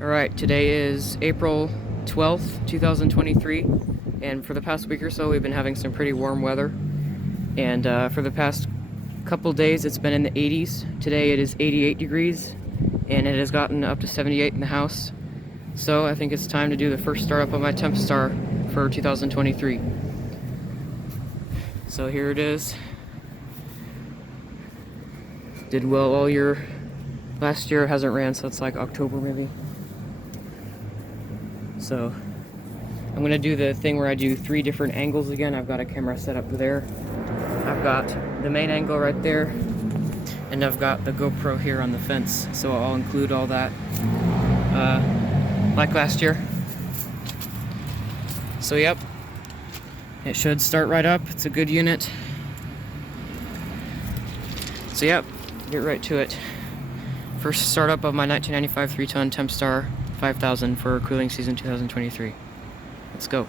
Alright, today is April 12th, 2023, and for the past week or so we've been having some pretty warm weather, and for the past couple days it's been in the 80s. Today it is 88 degrees, and it has gotten up to 78 in the house, so I think it's time to do the first startup of my Tempstar for 2023. So here it is. Did well all year. Last year it hasn't ran since like October maybe. So I'm gonna do the thing where I do 3 different angles again. I've got a camera set up there. I've got the main angle right there, and I've got the GoPro here on the fence. So I'll include all that like last year. So yep, it should start right up. It's a good unit. So yep, get right to it. First startup of my 1995 3-ton Tempstar 5000 for cooling season 2023. Let's go.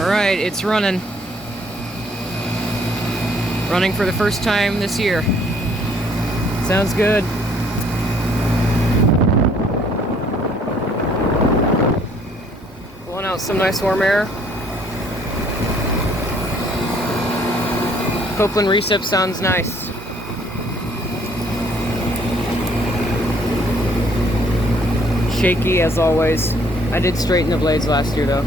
Alright, it's running. Running for the first time this year. Sounds good. Blowing out some nice warm air. Copeland recip sounds nice. Shaky as always. I did straighten the blades last year though.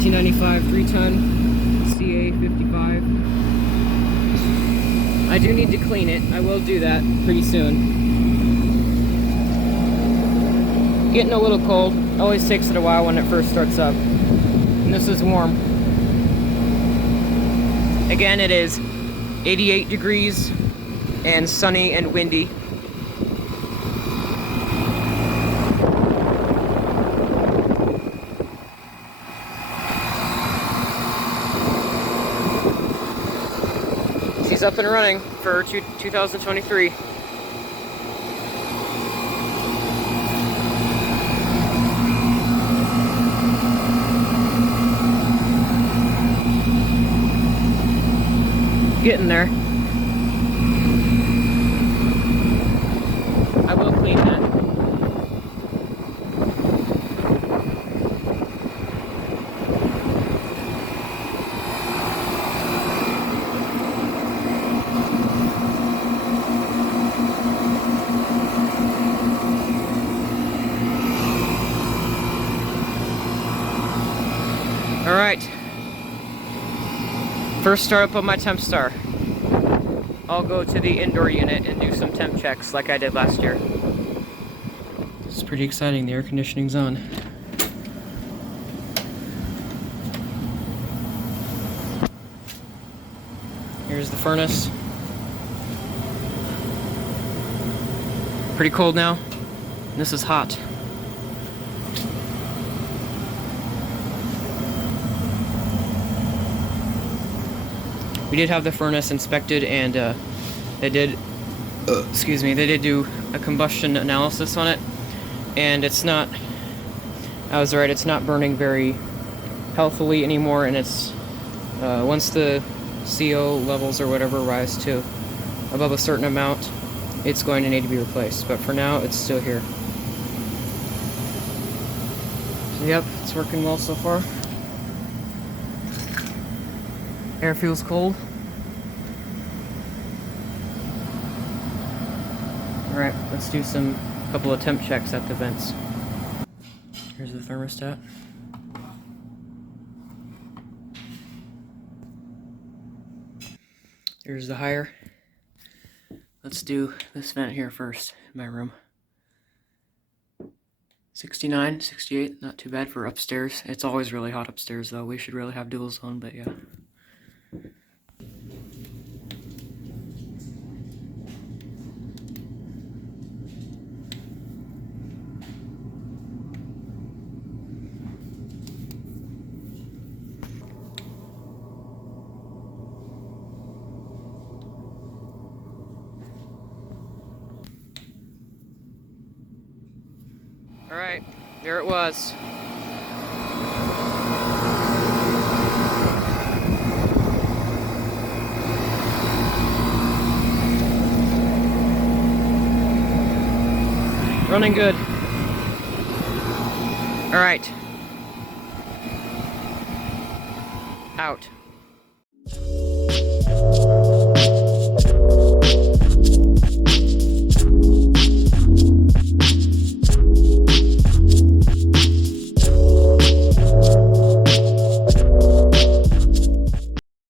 $1995 3-ton CA 55. I do need to clean it. I will do that pretty soon. Getting a little cold. Always takes it a while when it first starts up. And this is warm. Again, it is 88 degrees and sunny and windy. She's up and running for 2023. Getting there. I will clean that. Alright, first startup of my Tempstar. I'll go to the indoor unit and do some temp checks like I did last year. It's pretty exciting, the air conditioning's on. Here's the furnace. Pretty cold now. This is hot. we did have the furnace inspected, and they did, excuse me, they did do a combustion analysis on it, and it's not, I was right, it's not burning very healthily anymore, and it's, once the CO levels or whatever rise to above a certain amount, it's going to need to be replaced, but for now, it's still here. So, yep, it's working well so far. Air feels cold. Alright, let's do a couple of temp checks at the vents. Here's the thermostat. Here's the higher. Let's do this vent here first, in my room. 69, 68, not too bad for upstairs. It's always really hot upstairs though. We should really have dual zone, but yeah. Alright, there it was. Running good. Alright. Out.